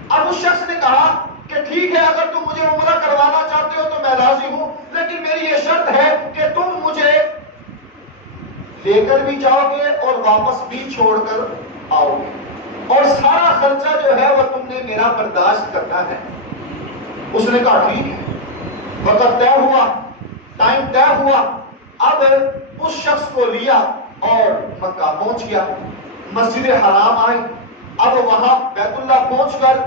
اب اس شخص نے کہا کہ ٹھیک ہے، اگر تم مجھے عمرہ کروانا چاہتے ہو تو میں راضی ہوں، لیکن میری یہ شرط ہے کہ تم مجھے لے کر بھی جاؤ گے اور واپس بھی چھوڑ کر آؤ گے، اور سارا خرچہ جو ہے وہ تم نے میرا برداشت کرنا ہے۔ اس نے کہا ٹھیک ہے۔ وقت طے ہوا، ٹائم طے ہوا، اب اس شخص کو لیا اور مکہ پہنچ گیا، مسجد حرام آئے۔ اب وہاں بیت اللہ پہنچ کر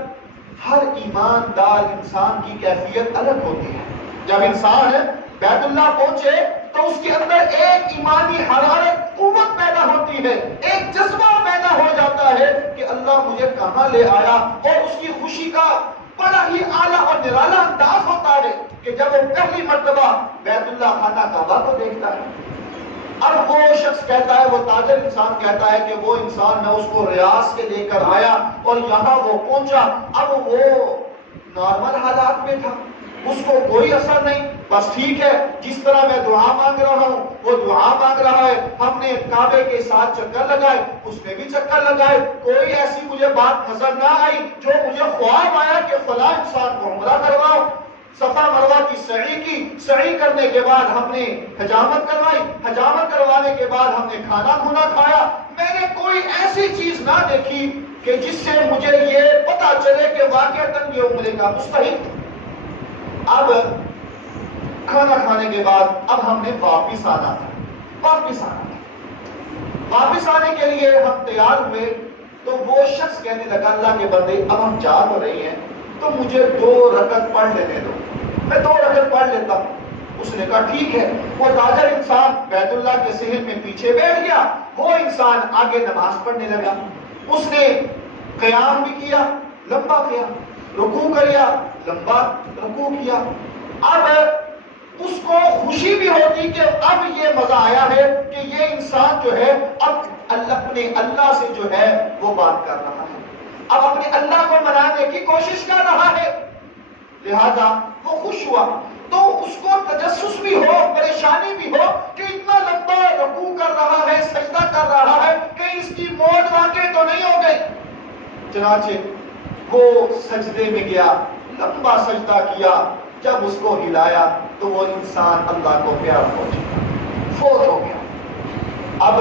ہر ایماندار انسان کی کیفیت الگ ہوتی ہے۔ جب انسان بیت اللہ پہنچے تو اس کے اندر ایک ایمانی حرارت، قوت پیدا ہوتی ہے، ایک جذبہ پیدا ہو جاتا ہے کہ اللہ مجھے کہاں لے آیا، اور اس کی خوشی کا بڑا ہی اعلیٰ اور نرالا انداز ہوتا ہے کہ جب وہ پہلی مرتبہ بیت اللہ خانہ کعبہ کو دیکھتا ہے۔ اب وہ شخص کہتا ہے، وہ تاجر انسان کہتا ہے کہ وہ انسان میں اس کو ریاض کے لے کر آیا اور یہاں وہ پہنچا، اب وہ نارمل حالات میں تھا، اس کو کوئی اثر نہیں، بس ٹھیک ہے جس طرح میں دعا مانگ رہا ہوں وہ دعا مانگ رہا ہے، ہم نے کعبے کے ساتھ چکر لگائے، اس نے بھی چکر لگائے، کوئی ایسی مجھے بات نظر نہ آئی جو مجھے خواب آیا کہ فلاں انسان کو عمرہ کرواؤ۔ صفا مروہ کی سعی کرنے کے بعد ہم نے حجامت کروائی، حجامت کروانے کے بعد ہم نے کھانا کھونا کھایا، میں نے کوئی ایسی چیز نہ دیکھی کہ جس سے مجھے یہ پتا چلے کہ واقعتاً یہ عمرے کا مستحق تھا۔ اب کھانا کھانے کے بعد اب ہم نے واپس آنا تھا، واپس آنے کے لیے ہم تیار ہوئے تو وہ شخص کہنے لگا اللہ کے بندے اب ہم جا تو رہے ہیں تو مجھے 2 رکعت پڑھ لینے دو، میں 2 رکعت پڑھ لیتا ہوں۔ اس نے کہا ٹھیک ہے۔ وہ تاجر انسان بیت اللہ کے صحن میں پیچھے بیٹھ گیا، وہ انسان آگے نماز پڑھنے لگا، اس نے قیام بھی کیا، لمبا قیام، رکوع کیا، لمبا رکوع کیا۔ اب اس کو خوشی بھی ہوتی کہ اب یہ مزہ آیا ہے کہ یہ انسان جو ہے اب اپنے اللہ سے جو ہے وہ بات کر رہا ہے، اب اپنے اللہ کو منانے کی کوشش کر رہا ہے، لہذا وہ خوش ہوا۔ تو اس کو تجسس بھی ہو، پریشانی بھی ہو کہ اتنا لمبا رکوع کر رہا ہے، سجدہ کر رہا ہے، کہ اس کی موت واقع تو نہیں ہو گئی۔ چنانچہ وہ سجدے میں گیا، لمبا سجدہ کیا، جب اس کو ہلایا تو وہ انسان اللہ کو پیار پہنچا، فوت ہو گیا۔ اب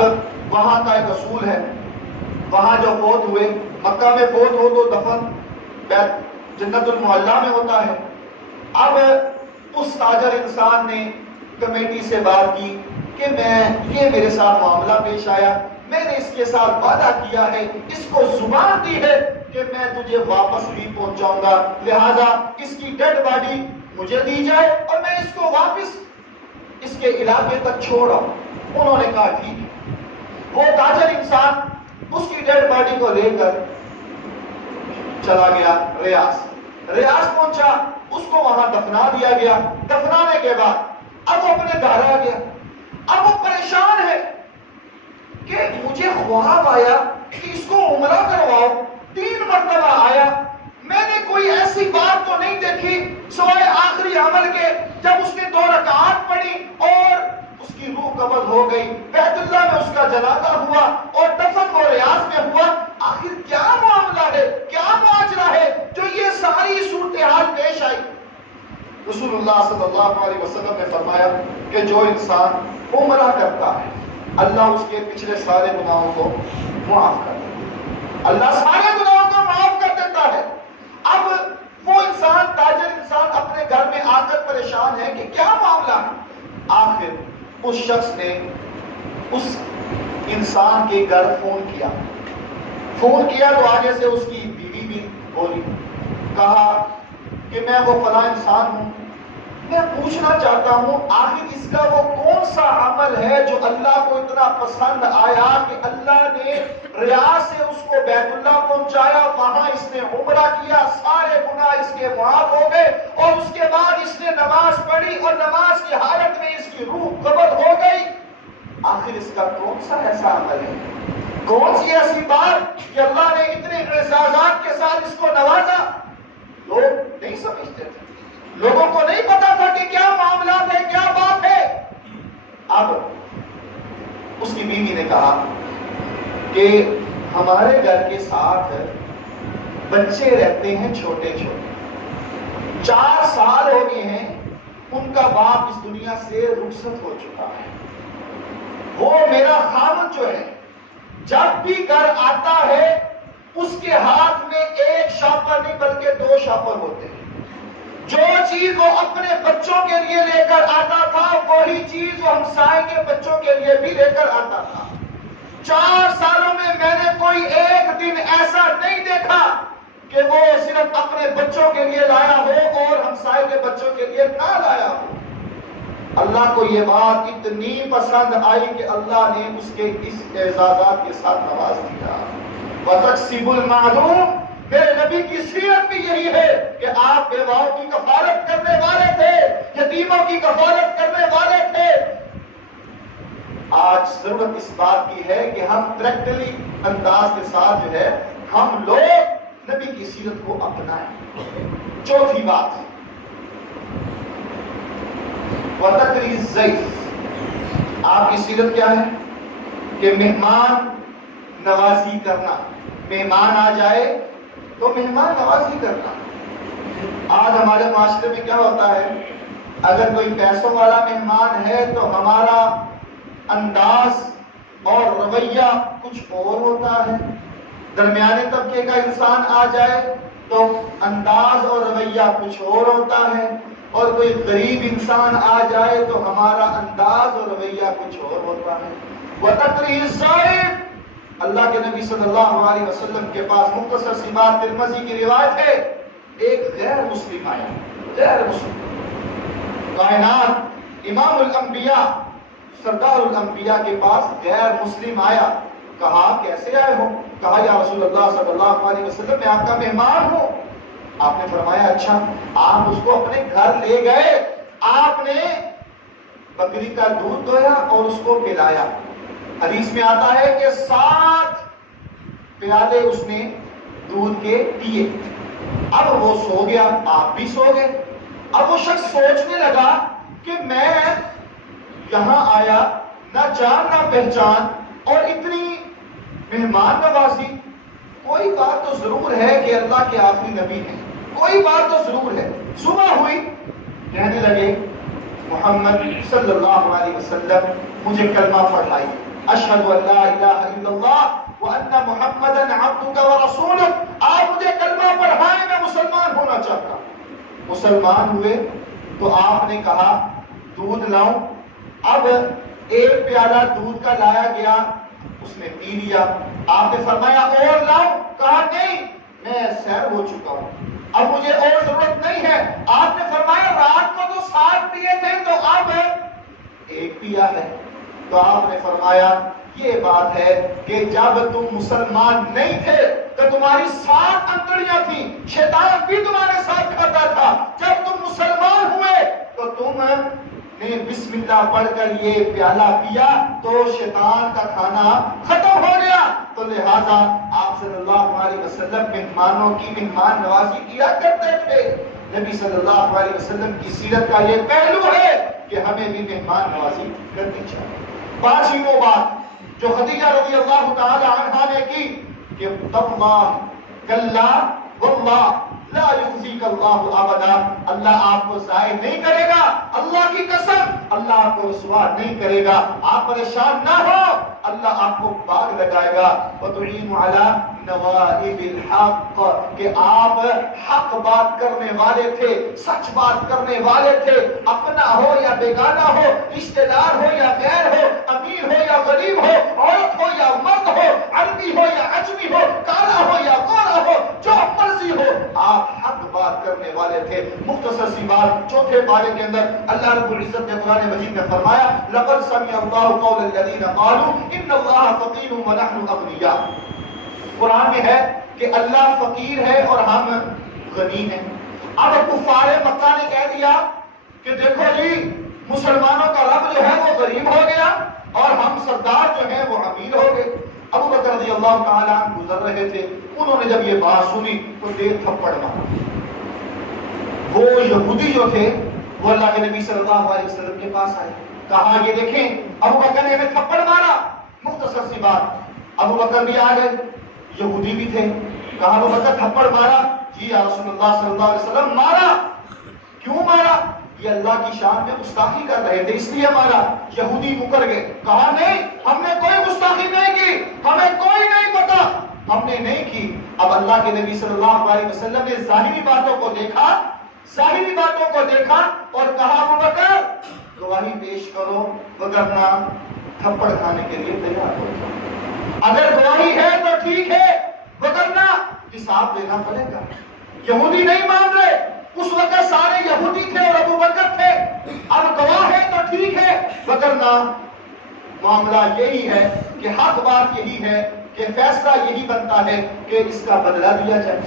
وہاں کا ایک اصول ہے، وہاں جو فوت ہوئے، مکہ میں فوت ہو تو دفن جنت المعلیٰ میں ہوتا ہے۔ اب اس تاجر انسان نے کمیٹی سے بات کی کہ یہ میرے ساتھ معاملہ پیش آیا، میں نے اس کے ساتھ وعدہ کیا ہے، اس کو زبان دی ہے کہ میں تجھے واپس بھی پہنچاؤں گا، لہذا اس کی ڈیڈ باڈی مجھے دی جائے اور میں اس کو واپس اس کے علاقے تک چھوڑا۔ انہوں نے کہا ٹھیک ہے۔ وہ تاجر انسان اس کی ڈیڈ باڈی کو لے کر چلا گیا ریاض پہنچا، اس کو وہاں دفنا دیا گیا۔ دفنانے کے بعد اب وہ اپنے گھر آ گیا، اب وہ پریشان ہے کہ مجھے خواب آیا کہ اس کو عمرہ کرواؤ، 3 مرتبہ آیا، میں نے کوئی ایسی بات تو نہیں دیکھی سوائے آخری عمل کے، جب اس نے 2 رکعات پڑھی اور اس کی روح قبض ہو گئی، بیت اللہ میں اس کا جنازہ ہوا اور دفن وہ ریاض میں ہوا۔ آخر کیا معاملہ ہے، کیا ماجرا ہے جو یہ ساری صورتحال پیش آئی؟ رسول اللہ صلی اللہ علیہ وسلم نے فرمایا کہ جو انسان عمرہ کرتا ہے اللہ اس کے پچھلے سارے گناہوں کو معاف کر دیتا ہے، اللہ سارے گناہوں کو معاف کر دیتا ہے۔ اب وہ انسان، تاجر انسان اپنے گھر میں آ کر پریشان ہے کہ کیا معاملہ ہے۔ آخر اس شخص نے اس انسان کے گھر فون کیا فون کیا تو آگے سے اس کی بیوی بھی بولی، کہا کہ میں وہ فلاں انسان ہوں، میں پوچھنا چاہتا ہوں آخر اس کا وہ کون سا عمل ہے جو اللہ کو اتنا پسند آیا کہ اللہ نے ریاض سے اس کو بیت اللہ پہنچایا، وہاں اس نے عمرہ کیا، سارے گناہ اس کے معاف ہو گئے، اور اس کے بعد اس نے نماز پڑھی اور نماز کی حالت میں اس کی روح قبض ہو گئی۔ آخر اس کا کون سا ایسا عمل ہے، کون سی ایسی بات کہ اللہ نے اتنے اعزازات کے ساتھ اس کو نوازا؟ لوگ نہیں سمجھتے تھے، لوگوں کو نہیں پتا تھا کہ کیا معاملات ہے، کیا بات ہے۔ اب اس کی بیوی نے کہا کہ ہمارے گھر کے ساتھ بچے رہتے ہیں چھوٹے چھوٹے، 4 سال ہو گئے ہیں، ان کا باپ اس دنیا سے رخصت ہو چکا ہے، وہ میرا خامن جو ہے جب بھی گھر آتا ہے اس کے ہاتھ میں 1 شاپر نہیں بلکہ 2 شاپر ہوتے ہیں، جو چیز وہ اپنے بچوں کے لیے لے کر آتا تھا وہی چیز وہ ہمسائے کے بچوں کے لیے بھی لے کر آتا تھا۔ 4 سالوں میں میں نے کوئی ایک دن ایسا نہیں دیکھا کہ وہ صرف اپنے بچوں کے لیے لایا ہو اور ہمسائے کے بچوں کے لیے نہ لایا ہو۔ اللہ کو یہ بات اتنی پسند آئی کہ اللہ نے اس کے اس اعزازات کے ساتھ نواز دیا۔ وَتَقْسِبُ الْمَعْلُومِ، میرے نبی کی سیرت بھی یہی ہے کہ آپ بیواؤں کی کفالت کرنے والے تھے، یتیموں کی کفالت کرنے والے تھے۔ آج ضرورت اس بات کی ہے کہ ہم پریکٹیکلی انداز کے ساتھ جو ہے ہم لوگ نبی کی سیرت کو اپنائیں۔ چوتھی بات، وَتَقْرِيَ الضَّيْفِ، آپ کی سیرت کیا ہے کہ مہمان نوازی کرنا، مہمان آ جائے تو مہمان نوازی کرنا۔ آج ہمارے معاشرے میں کیا ہوتا ہے، اگر کوئی پیسوں والا مہمان ہے تو ہمارا انداز اور رویہ کچھ اور ہوتا ہے، درمیانے طبقے کا انسان آ جائے تو انداز اور رویہ کچھ اور ہوتا ہے، اور کوئی غریب انسان آ جائے تو ہمارا انداز اور رویہ کچھ اور ہوتا ہے۔ وَتَقْرِيَ الضَّيْفِ، اللہ کے نبی صلی اللہ علیہ وسلم کے پاس مختصر سی بات، ترمذی کی روایت ہے، ایک غیر مسلم آیا، غیر مسلم، کائنات امام الانبیاء سردار الانبیاء کے پاس غیر مسلم آیا، کہا کیسے آئے ہو؟ کہا یا رسول اللہ صلی اللہ علیہ وسلم میں آپ کا مہمان ہوں۔ آپ نے فرمایا اچھا، آپ اس کو اپنے گھر لے گئے، آپ نے بکری کا دودھ دویا اور اس کو پلایا، حدیث میں آتا ہے کہ 7 پیالے اس نے دودھ کے پیے، اب وہ سو گیا، آپ بھی سو گئے۔ اب وہ شخص سوچنے لگا کہ میں یہاں آیا نہ جان نہ پہچان اور اتنی مہمان نوازی، کوئی بات تو ضرور ہے کہ اللہ کے آخری نبی ہیں، کوئی بات تو ضرور ہے۔ صبح ہوئی، کہنے لگے محمد صلی اللہ علیہ وسلم مجھے کلمہ پڑھائی، اشہد ان لا الہ الا اللہ وان محمدا عبدک ورسولک، آپ مجھے کلمہ پڑھائیں، میں مسلمان ہونا چاہتا ہوں۔ مسلمان ہوئے تو آپ نے کہا دودھ لاؤں، اب 1 پیالہ دودھ کا لایا گیا، اس نے پی لیا، آپ نے فرمایا اور لاؤں، کہا نہیں میں سیر ہو چکا ہوں، اب مجھے اور ضرورت نہیں ہے۔ آپ نے فرمایا رات کو تو 7 پیے تھے تو اب 1 پیا ہے، تو آپ نے فرمایا یہ بات ہے کہ جب تم مسلمان نہیں تھے تو تمہاری 7 انگڑیاں تھیں، شیطان بھی تمہارے ساتھ کھاتا تھا، جب تم مسلمان ہوئے تو تم نے بسم اللہ پڑھ کر یہ پیالہ پیا تو شیطان کا کھانا ختم ہو گیا۔ تو لہذا آپ صلی اللہ علیہ وسلم مہمانوں کی مہمان نوازی کیا کرتے تھے۔ نبی صلی اللہ علیہ وسلم کی سیرت کا یہ پہلو ہے کہ ہمیں بھی مہمان نوازی کرنی چاہیے۔ 5ویں وہ بات جو خدیجہ رضی اللہ تعالی عنہا نے کی کہ تاللہ کلا واللہ لا یخزیک اللہ ابدا، اللہ آپ کو ضائع نہیں کرے گا، اللہ کی قسم اللہ آپ کو رسوا نہیں کرے گا، آپ پریشان نہ ہو، اللہ آپ کو باغ لگائے گا۔ وتعین علی نوائب الحق، کہ آپ حق بات کرنے والے تھے، سچ بات کرنے والے تھے، اپنا ہو یا بیگانہ ہو، رشتہ دار ہو یا غیر ہو، امیر ہو یا غریب ہو، عورت ہو یا مرد ہو، عربی ہو یا عجمی ہو، کالا ہو یا گورا ہو، جو مرضی ہو، آپ حق بات کرنے والے تھے۔ مختصر سی بات، چوتھے پارے کے اندر اللہ رب العزت نے قرآن مجید میں فرمایا لقد سمع اللہ قول الذین قالوا ان اللہ فقیر ونحن اغنیاء۔ قرآن میں ہے کہ اللہ فقیر ہے اور ہم غنی ہیں۔ اب کفار مکہ نے کہہ دیا کہ دیکھو جی مسلمانوں کا رب جو ہے وہ غریب ہو گیا اور ہم سردار جو ہیں وہ امیر ہو گئے۔ ابو بکر رضی اللہ تعالیٰ عنہ گزر رہے تھے، انہوں نے جب یہ بات سنی تو دیر تھپڑ مارا۔ وہ یہودی جو تھے وہ اللہ کے نبی صلی اللہ علیہ وسلم کے پاس آئے، کہا یہ دیکھیں ابو بکر نے ہمیں تھپڑ مارا۔ مختصر سی بات، ابو بکر بھی آ گئے، یہودی بھی تھے، کہا ابو بکر تھپڑ مارا؟ جی یا رسول اللہ صلی اللہ علیہ وسلم مارا۔ کیوں مارا؟ یہ اللہ کی شان میں گستاخی کر رہے تھے اس لیے مارا۔ یہودی مکر گئے، کہا نہیں ہم نے کوئی گستاخی نہیں کی، ہمیں کوئی نہیں پتا، ہم نے نہیں کی۔ اب اللہ کے نبی صلی اللہ علیہ وسلم نے ظاہری باتوں کو دیکھا، ظاہری باتوں کو دیکھا اور کہا ابو بکر گواہی پیش کرو وگرنہ تھپڑ کھانے کے لیے تیار ہو جاؤ۔ اگر گواہی ہے تو ٹھیک ہے وگرنہ حساب دینا پڑے گا۔ یہودی نہیں مان رہے، اس وقت سارے یہودی تھے اور ابو بکر تھے، اب گواہ ہے تو ٹھیک ہے وگرنہ معاملہ یہی ہے کہ حق بات یہی ہے کہ فیصلہ یہی بنتا ہے کہ اس کا بدلہ دیا جائے۔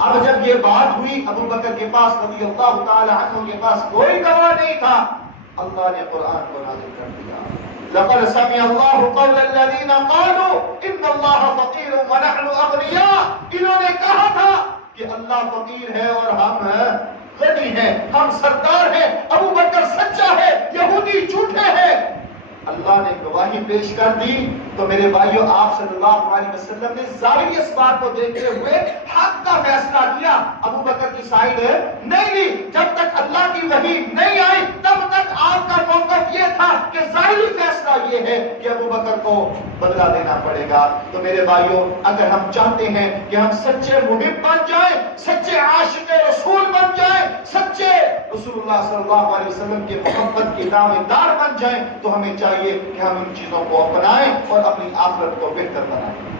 اب جب یہ بات ہوئی ابو بکر کے پاس رضی اللہ تعالی عنہ کے پاس کوئی گواہ نہیں تھا، اللہ نے قرآن کو نازل کر دیا لقد سمع اللہ قول الذین قالوا ان اللہ فقیر ونحن اغنیاء۔ انہوں نے کہا تھا کہ اللہ فقیر ہے اور ہم غنی ہیں، ہم سردار ہیں، ابو بکر سچا ہے، یہودی جھوٹے ہیں۔ اللہ نے گواہی پیش کر دی تو میرے بھائیو آپ صلی اللہ علیہ وسلم نے ظاہری اسباب کو دیکھتے ہوئے حق کا فیصلہ کیا، ابو بکر کی سائیڈ نہیں لی۔ جب تک اللہ کی وحی نہیں آئی تب تک آپ کا موقف یہ تھا کہ ظاہری فیصلہ یہ ہے کہ ابو بکر کو بدلہ دینا پڑے گا۔ تو میرے بھائیو اگر ہم چاہتے ہیں کہ ہم سچے محب بن جائیں، سچے عاشق رسول بن جائیں، سچے رسول اللہ صلی اللہ علیہ وسلم کے محبت کے دعویدار بن جائیں تو ہمیں چاہیے کہ ہم ان چیزوں کو اپنائیں اور اپنی آخرت کو بہتر بنائیں۔